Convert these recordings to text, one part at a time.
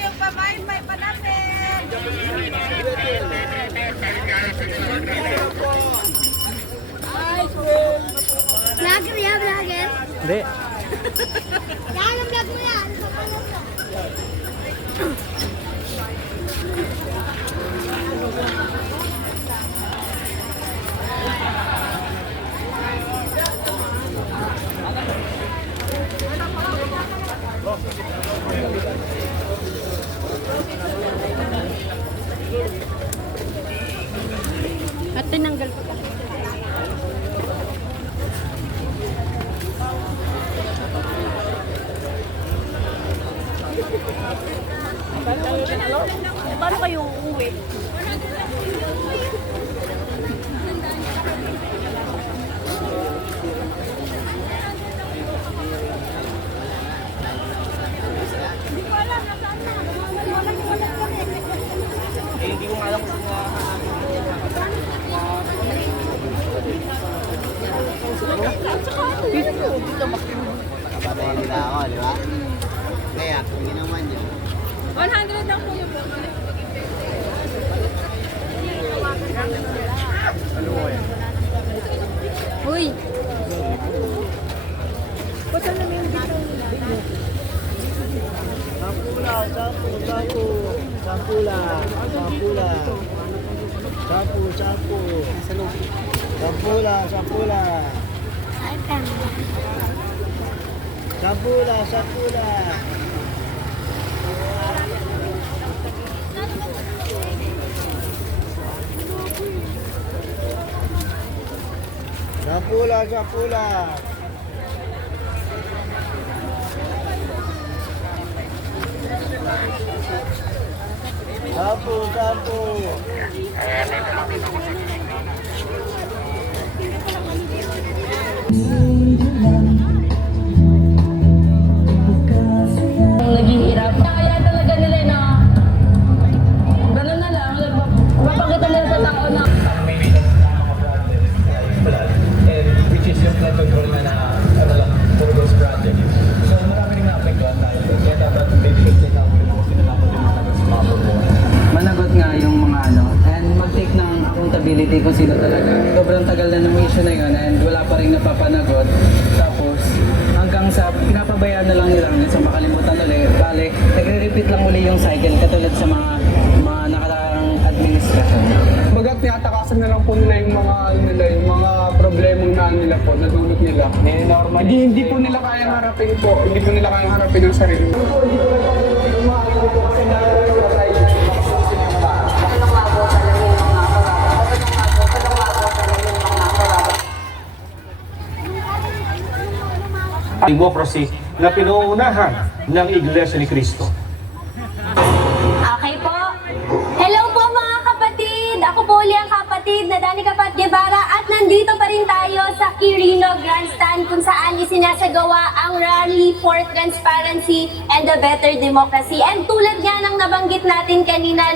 Yung pamain may panapin. Vlogger ya, vlogger. Hindi. Yan ang vlog mo yan. At tinanggal ko pa. Paano kayo uuwi? Hindi ko alam, nasaan na? Hindi ko alam kung Nakapatay nila ako, di ba? Kaya, kung ginawan niyo. 100 lang po yung vlog. Uy! Basta na yung dito nila. Sampula, sampu. Sampula. Sampula. Sampula. Sampu. Naghihirap. Kaya talaga nila na gano'n na lang. Mapakita nila sa tao na which is yung flood control na ano lang, for those projects. So marami rin na-apektuhan tayo. Kaya dapat dedicated ako rin ako sinanapot yung mga taga-sumapo. Managot nga yung mga ano, and mag-take ng accountability kung sino talaga. Sobrang tagal na ng issue na yun and wala pa rin napapanagot. Tapos hanggang sa pinapabayaan na lang nila so makalimutan ulit. Bale, nagre-repeat lang uli yung cycle katulad sa mga nakaraang administrasyon. Bagat tinatakasan na lang po nila yung mga yung mga problemang na nila po, nagmamit nila. Hindi po nila kayang harapin po. Hindi po nila kayang harapin ang sarili. Democracy na pinuunahan ng Iglesia ni Cristo. Okay po. Hello po mga kapatid. Ako po uli ang kapatid na Dani Kapat Guevara at nandito pa rin tayo sa Quirino Grandstand kung saan isinasagawa ang Rally for Transparency and a Better Democracy. And tulad nga ng nabanggit natin kanina,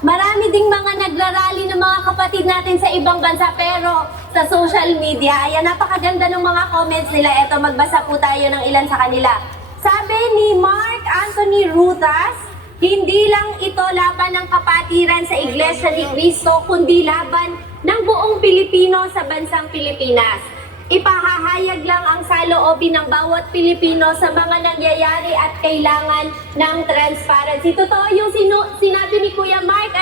marami ding mga nagrarally ng mga kapatid natin sa ibang bansa pero sa social media, ayan, napakaganda ng mga comments nila. Eto, magbasa po tayo ng ilan sa kanila. Sabi ni Mark Anthony Rutas, hindi lang ito laban ng kapatiran sa Iglesia ni Cristo, kundi laban ng buong Pilipino sa bansang Pilipinas. Ipahahayag lang ang saloobin ng bawat Pilipino sa mga nangyayari at kailangan ng transparency. Totoo yung sinabi ni Kuya Mark,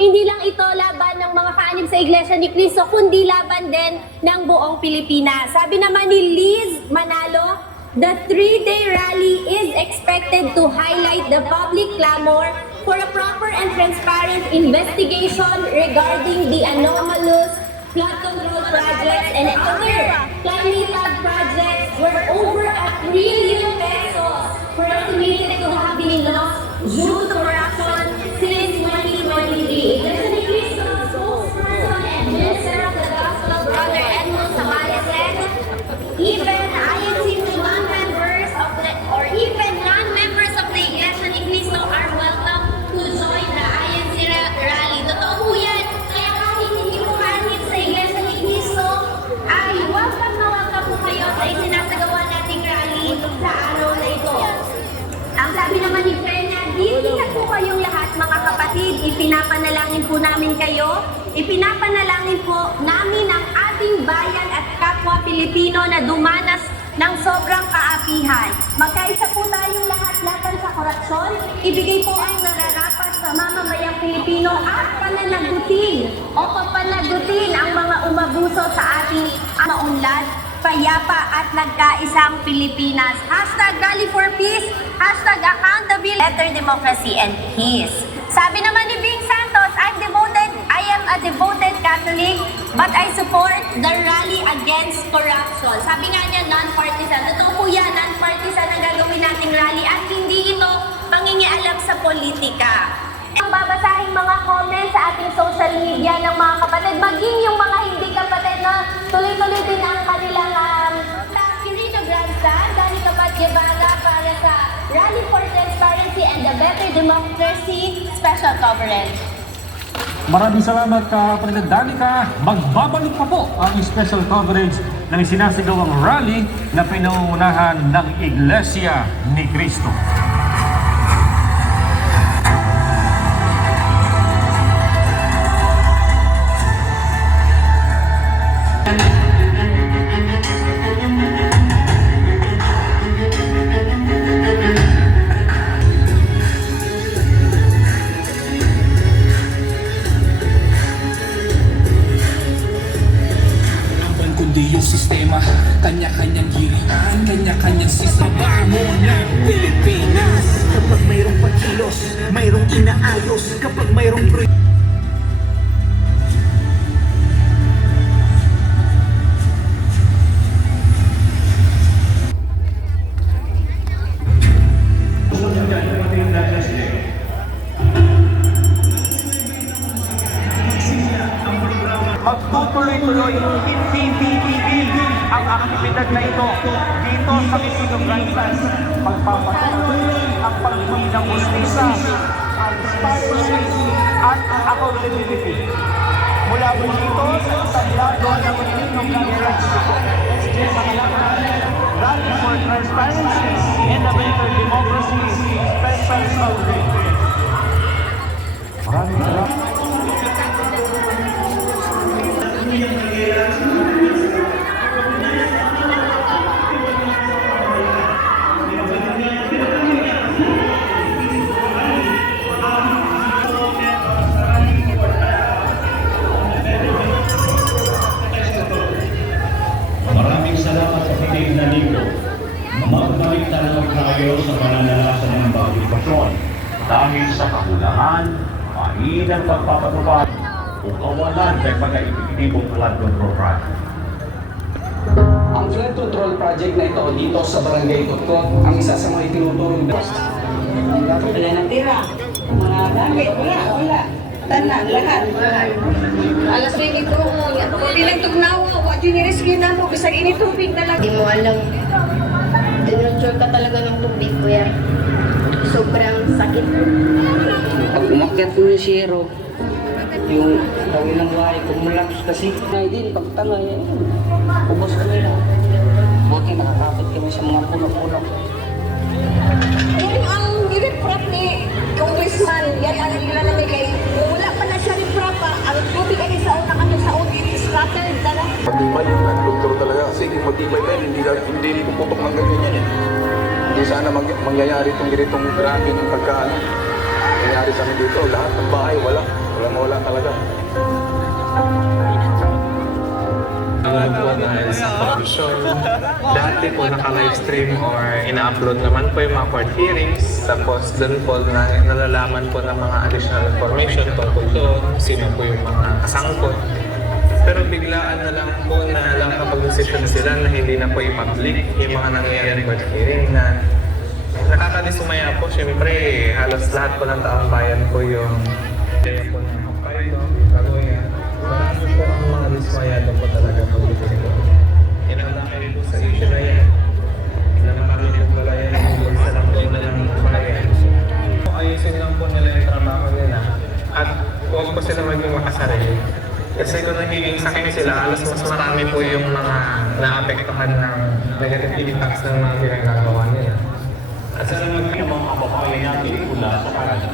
hindi lang ito laban ng mga kaanib sa Iglesia ni Cristo, kundi laban din ng buong Pilipinas. Sabi naman ni Liz Manalo, the 3-day rally is expected to highlight the public clamor for a proper and transparent investigation regarding the anomalous flood control projects and other climate projects where over ₱1 trillion were estimated to have been lost due to corruption since 2023. Iglesia ni Cristo spokesperson and minister of the gospel, Brother Edmund Samayasen, even INC 100 verse of the, or even kayo. Ipinapanalangin po namin ang ating bayan at kapwa Pilipino na dumanas ng sobrang kaapihan. Magkaisa po tayong lahat laban sa korupsyon. Ibigay po ang nararapat sa mamamayang Pilipino at pananagutin o papanagutin ang mga umabuso sa ating maunlad, payapa at nagkaisang Pilipinas. #Rally for Peace, #accountability, better democracy and peace. Sabi naman ni Bing Santos, I am a devoted Catholic, but I support the rally against corruption. Sabi nga niya, non-partisan. Totoo po yan, non-partisan ang gagawin nating rally at hindi ito pangingialam sa politika. Ang babasahin mga comments sa ating social media ng mga kapatid, maging yung mga hindi kapatid na tuloy-tuloy din ang kanilang Quirino Grandstand, Dani Kapat Guevara para sa Rally for Transparency and the Better Democracy Special Coverage. Maraming salamat Kapatid Danica. Magbabalik pa po ang special coverage ng sinasigawang rally na pinangungunahan ng Iglesia ni Cristo. Kundi yung sistema, kanya-kanyang hirian, kanya-kanyang sistema mo ng Pilipinas. Kapag mayroong pagkilos, mayroong inaayos. Kapag mayroong Magtutuloy-tuloy, hindi titigil ang aktibidad na ito dito sa Quirino Grandstand. Magpapatuloy ang pagbuwi ng hustisya, transparency at accountability. Mula po dito sa isang lado ng Quirino Grandstand, sa kailangan Rally for Transparency and a Better Democracy Special Coverage. Maraming salamat. Maraming salamat sa piling na linggo. Magbalik na lang tayo sa pananalasan ng bagong dahil sa kakulangan, mainang pagpapatupad o kawalan ng pagka-epektibong flood control project. Ang flood control project na ito dito sa Barangay Kotkot, ang isa sa mga itinuturong Wala nang tira. Mga gamit, wala. Tanan, lahat. Alas 22, pilang tugnawa, wag yun i-rescue na mo, bisag initubig na lang. Hindi mo alam, dinurture ka talaga ng tubig, kuya. Sobrang sakit. Pag umakyat ko yung zero, yung tawin ng bahay, kumulaps kasi. Ngayon din, pagtangay, ubos kami na. Buti nakakapit kami sa mga puno-puno. Yan ang i-reprop ni Congressman. Yan ang ilalagay kay. Wala pa na siya reprop pa. Ang tubig ay sa una kami sa audit. Scattered na lang. Matibay yung doktor talaga kasi matibay tayo, hindi puputok ng ganyan yan eh. Hindi sana mangyayari itong ganitong grabe ng pagkaan. Nangyayari sa amin dito, lahat ng bahay, wala talaga. Ang po dahil sa corruption. Dati po naka-livestream or ina-upload naman po yung mga court hearings. Tapos doon po nalalaman po ng mga additional information tungkol doon, sino po yung mga kasangkot. Pero biglaan na lang po na lang kapag-decision sila na hindi na po i-public yung mga nangyayari court hearing na nakakadisumaya po. Siyempre, halos lahat po ng taong bayan po yung po ng Hokkaido, Kagoya. Marami po ang mga dismayado po talaga pag-decision po. Yan ang dami po sa issue na yan. Na marami po pala yan yung sa lambong na lang bayan. Ayusin lang po nila yung trabaho nila at huwag po sila maging makasarili. Kasi kung nagiging sakit sila, halos mas marami po yung mga naapektuhan ng negative impacts ng mga ginagawa nila. At salamat kayo mga kababayan natin mula sa Canada.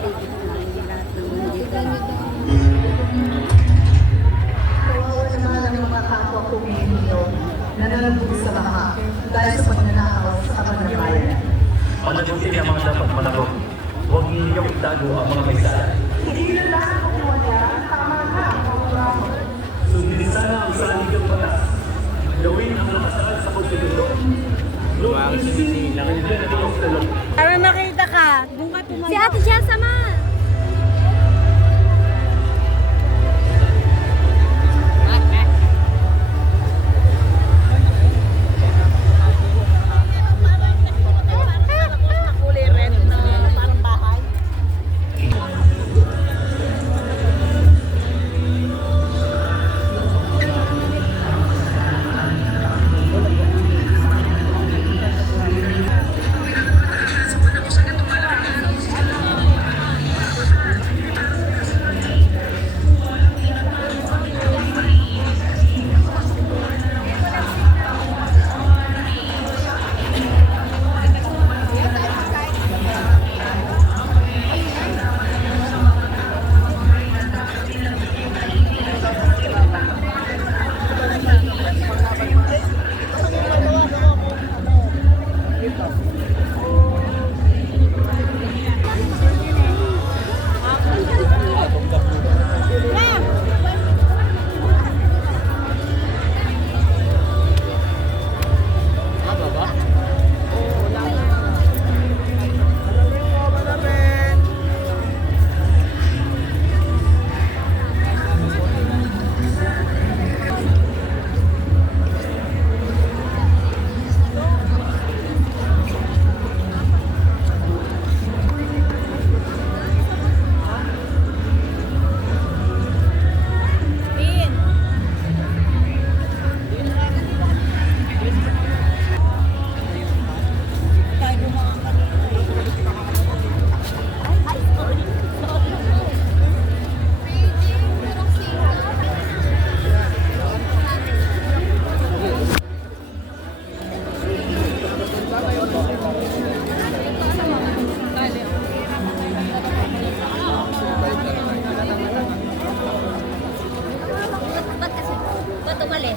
Ba't umalis?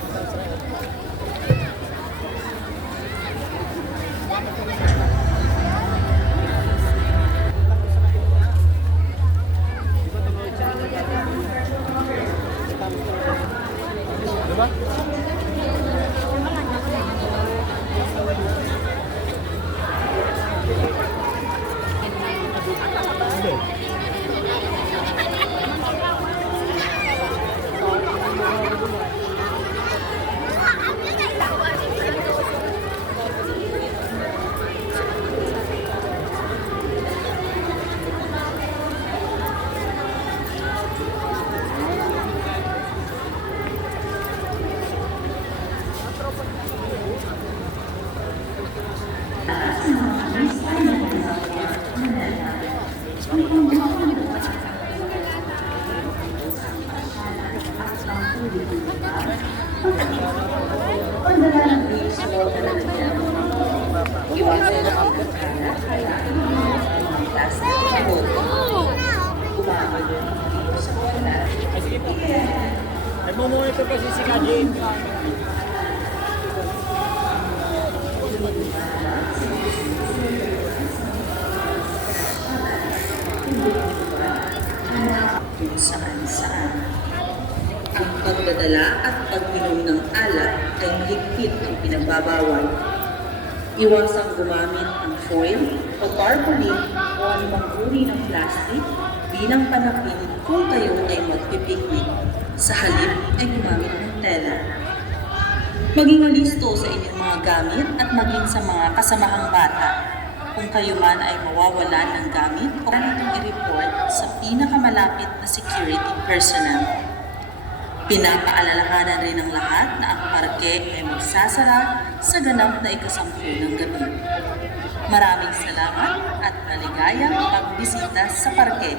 Nagmumonitor kasi si Kajin. Kung saan-saan. Ang pagdadala at pag-inom ng alak ay mahigpit ang pinagbabawal. Iwasang gumamit ng foil o tarpaulin o anumang uri ng plastic bilang panapin kung kayo ay magpipiknik. Sa halip ay gumamit ng tela. Maging malisto sa inyong mga gamit at maging sa mga kasamahang bata. Kung kayo man ay mawawalan ng gamit o kanitong i-report sa pinakamalapit na security personnel. Pinapaalalahanan rin ng lahat na ang parke ay magsasara sa ganap na ika-10 ng gabi. Maraming salamat at maligayang pagbisita sa parke.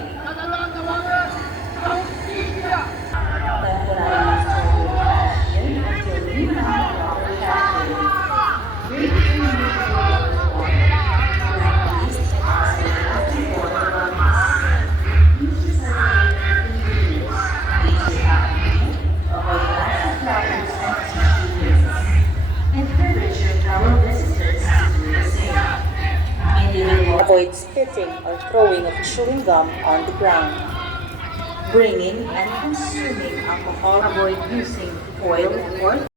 Avoid spitting or throwing of chewing gum on the ground. Bringing and consuming alcohol. Avoid using foil or